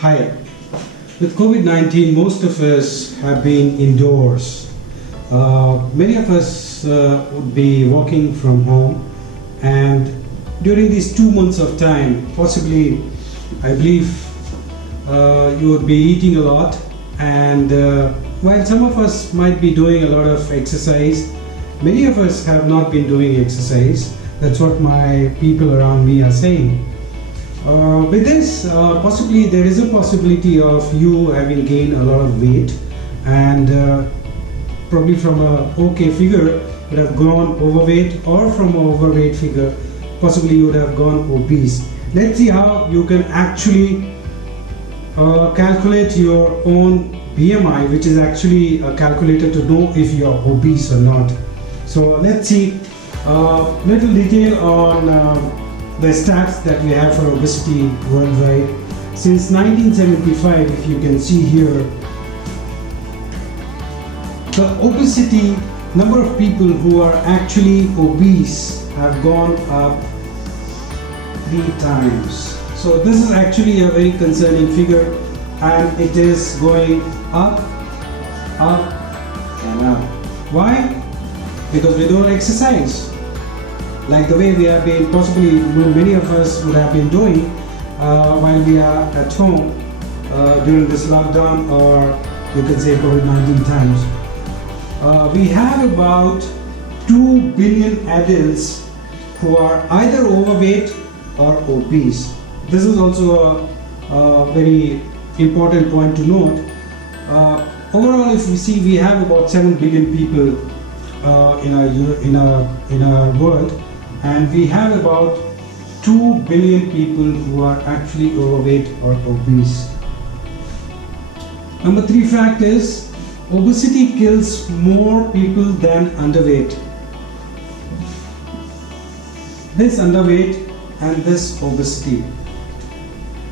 Hi. With COVID-19, most of us have been indoors. Many of us would be working from home, and during these 2 months of time, possibly, I believe, you would be eating a lot, and while some of us might be doing a lot of exercise, many of us have not been doing exercise. That's what my people around me are saying. With this, possibly there is a possibility of you having gained a lot of weight, and probably from a okay figure would have gone overweight, or from an overweight figure possibly you would have gone obese. Let's see how you can actually calculate your own BMI, which is actually a calculator to know if you are obese or not. So let's see little detail on the stats that we have for obesity worldwide. Since 1975, if you can see here, the obesity number of people who are actually obese have gone up 3 times. So this is actually a very concerning figure, and it is going up, up and up. Why? Because we don't exercise like the way we have been, possibly many of us would have been doing while we are at home during this lockdown, or you can say COVID-19 times. We have about 2 billion adults who are either overweight or obese. This is also a very important point to note. Overall, if we see, we have about 7 billion people in our world, and we have about 2 billion people who are actually overweight or obese. Number 3 fact is, obesity kills more people than underweight. This underweight and this obesity.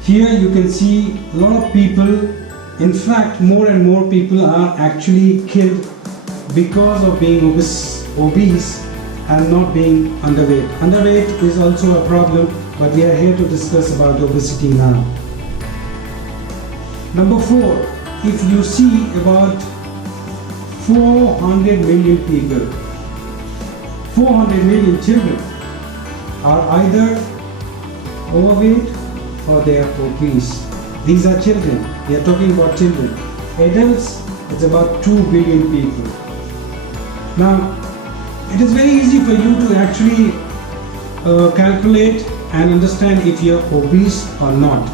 Here you can see a lot of people, in fact more and more people are actually killed because of being obese and not being underweight. Underweight is also a problem, but we are here to discuss about obesity now. Number 4, if you see about 400 million people, 400 million children are either overweight or they are obese. These are children. We are talking about children. Adults, it's about 2 billion people. Now, it is very easy for you to actually calculate and understand if you are obese or not.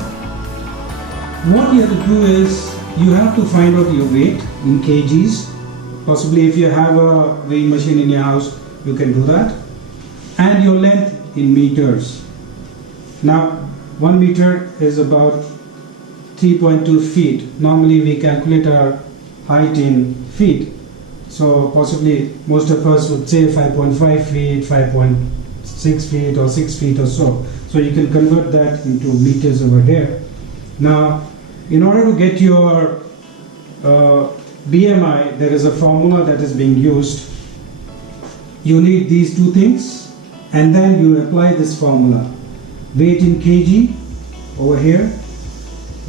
What you have to do is, you have to find out your weight in kgs. Possibly if you have a weighing machine in your house, you can do that. And your length in meters. Now, 1 meter is about 3.2 feet. Normally we calculate our height in feet. So possibly most of us would say 5.5 feet, 5.6 feet or 6 feet or so. So you can convert that into meters over there. Now, in order to get your BMI, there is a formula that is being used. You need these 2 things, and then you apply this formula. Weight in kg over here.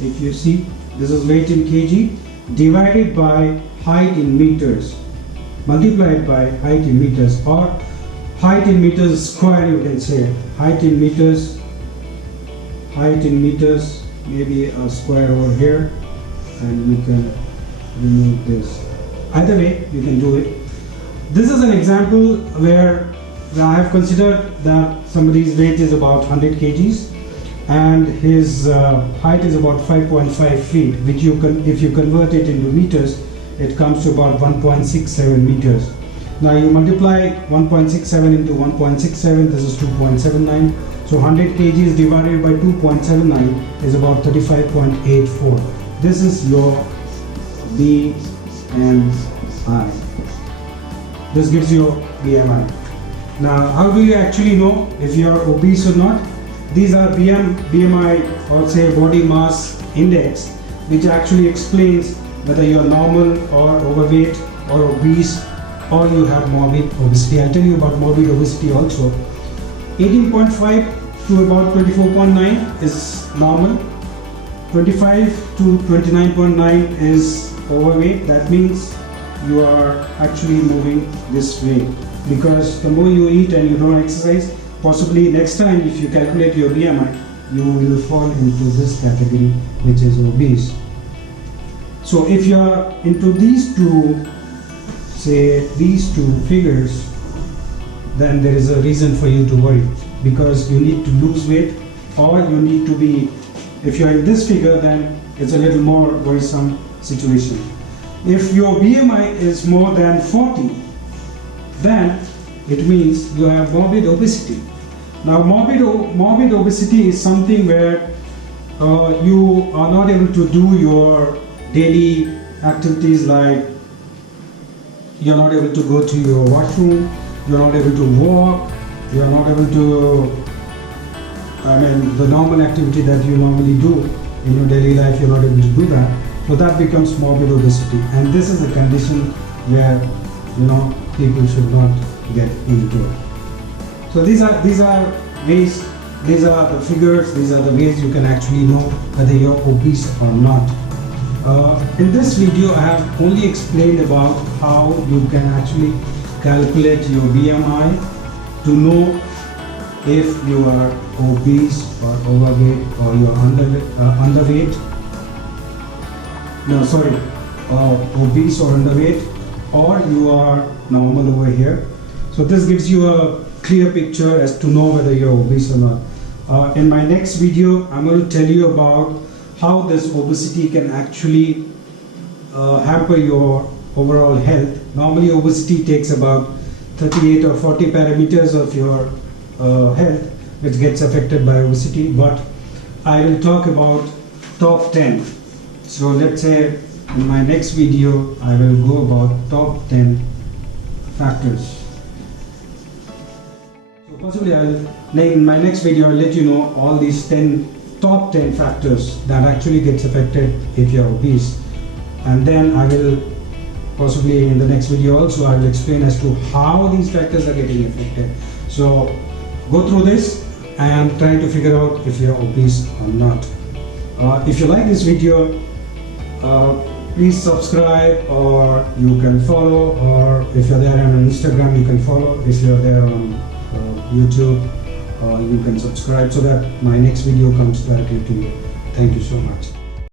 If you see, this is weight in kg divided by height in meters, multiplied by height in meters, or height in meters square, you can say. Height in meters, maybe a square over here, and you can remove this. Either way, you can do it. This is an example where I have considered that somebody's weight is about 100 kgs and his height is about 5.5 feet, which you can, if you convert it into meters, it comes to about 1.67 meters. Now you multiply 1.67 into 1.67, this is 2.79. So 100 kgs divided by 2.79 is about 35.84. This is your BMI. This gives you BMI. Now, how do you actually know if you are obese or not? These are BMI, or say Body Mass Index, which actually explains whether you are normal or overweight or obese, or you have morbid obesity. I'll tell you about morbid obesity also. 18.5 to about 24.9 is normal. 25 to 29.9 is overweight. That means you are actually moving this way, because the more you eat and you don't exercise, possibly next time if you calculate your BMI, you will fall into this category, which is obese. So if you are into these two, say these two figures, then there is a reason for you to worry, because you need to lose weight, or you need to be, if you are in this figure, then it's a little more worrisome situation. If your BMI is more than 40, then it means you have morbid obesity. Now morbid obesity is something where you are not able to do your daily activities, like you're not able to go to your washroom, you're not able to walk, you're not able to, the normal activity that you normally do in your daily life, you're not able to do that. So that becomes morbid obesity, and this is a condition where people should not get into it. So these are ways, these are the figures, these are the ways you can actually know whether you're obese or not. In this video, I have only explained about how you can actually calculate your BMI to know if you are obese or overweight, or you are underweight. No, sorry, obese or underweight, or you are normal over here. So this gives you a clear picture as to know whether you're obese or not. In my next video, I'm going to tell you about how this obesity can actually hamper your overall health. Normally obesity takes about 38 or 40 parameters of your health which gets affected by obesity, but I will talk about top 10. So let's say in my next video I will go about top 10 factors. So possibly in my next video I'll let you know all these top 10 factors that actually gets affected if you're obese, and then I will possibly in the next video also I will explain as to how these factors are getting affected. So go through this and try to figure out if you're obese or not. If you like this video, please subscribe, or you can follow, or if you're there on Instagram you can follow, if you're there on YouTube you can subscribe so that my next video comes directly to you. Thank you so much.